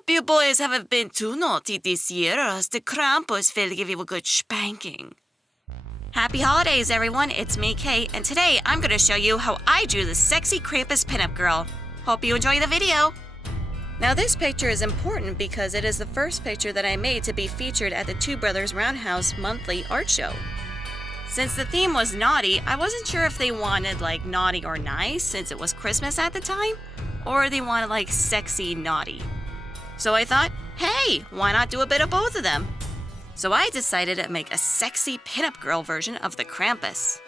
Hope you boys haven't been too naughty this year, or else the Krampus will give you a good spanking. Happy holidays, everyone. It's me, Kate, and today I'm going to show you how I drew the sexy Krampus pinup girl. Hope you enjoy the video. Now, this picture is important because it is the first picture that I made to be featured at the Two Brothers Roundhouse monthly art show. Since the theme was naughty, I wasn't sure if they wanted like naughty or nice since it was Christmas at the time, or they wanted like sexy naughty. So I thought, hey, why not do a bit of both of them? So I decided to make a sexy pinup girl version of the Krampus.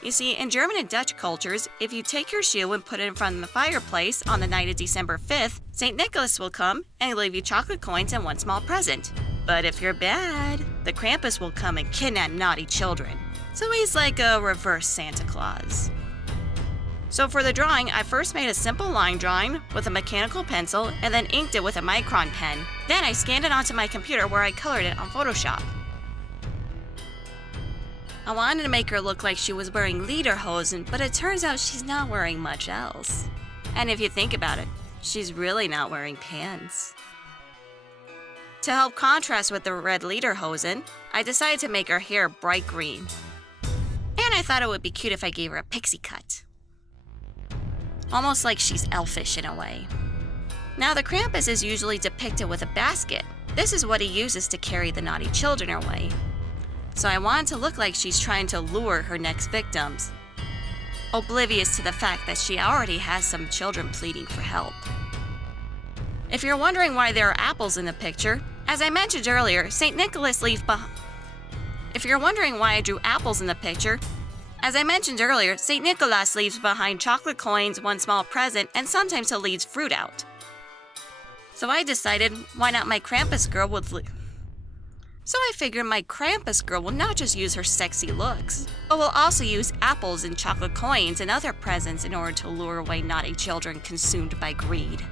You see, in German and Dutch cultures, if you take your shoe and put it in front of the fireplace on the night of December 5th, St. Nicholas will come and leave you chocolate coins and one small present. But if you're bad, the Krampus will come and kidnap naughty children. So he's like a reverse Santa Claus. So for the drawing, I first made a simple line drawing with a mechanical pencil and then inked it with a micron pen. Then I scanned it onto my computer where I colored it on Photoshop. I wanted to make her look like she was wearing lederhosen, but it turns out she's not wearing much else. And if you think about it, she's really not wearing pants. To help contrast with the red lederhosen, I decided to make her hair bright green. And I thought it would be cute if I gave her a pixie cut. Almost like she's elfish in a way. Now the Krampus is usually depicted with a basket. This is what he uses to carry the naughty children away. So I wanted to look like she's trying to lure her next victims, oblivious to the fact that she already has some children pleading for help. If you're wondering why there are apples in the picture, as I mentioned earlier, St. Nicholas leaves behind. If you're wondering why I drew apples in the picture, as I mentioned earlier, St. Nicholas leaves behind chocolate coins, one small present, and sometimes he leaves fruit out. So I decided, why not my Krampus girl would So I figured my Krampus girl will not just use her sexy looks, but will also use apples and chocolate coins and other presents in order to lure away naughty children consumed by greed.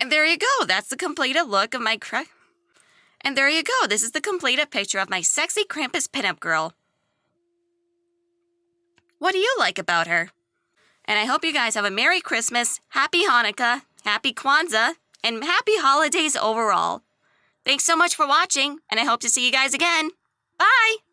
And there you go. That's the completed look of my And there you go. This is the completed picture of my sexy Krampus pinup girl. What do you like about her? And I hope you guys have a Merry Christmas, Happy Hanukkah, Happy Kwanzaa, and Happy Holidays overall. Thanks so much for watching, and I hope to see you guys again. Bye!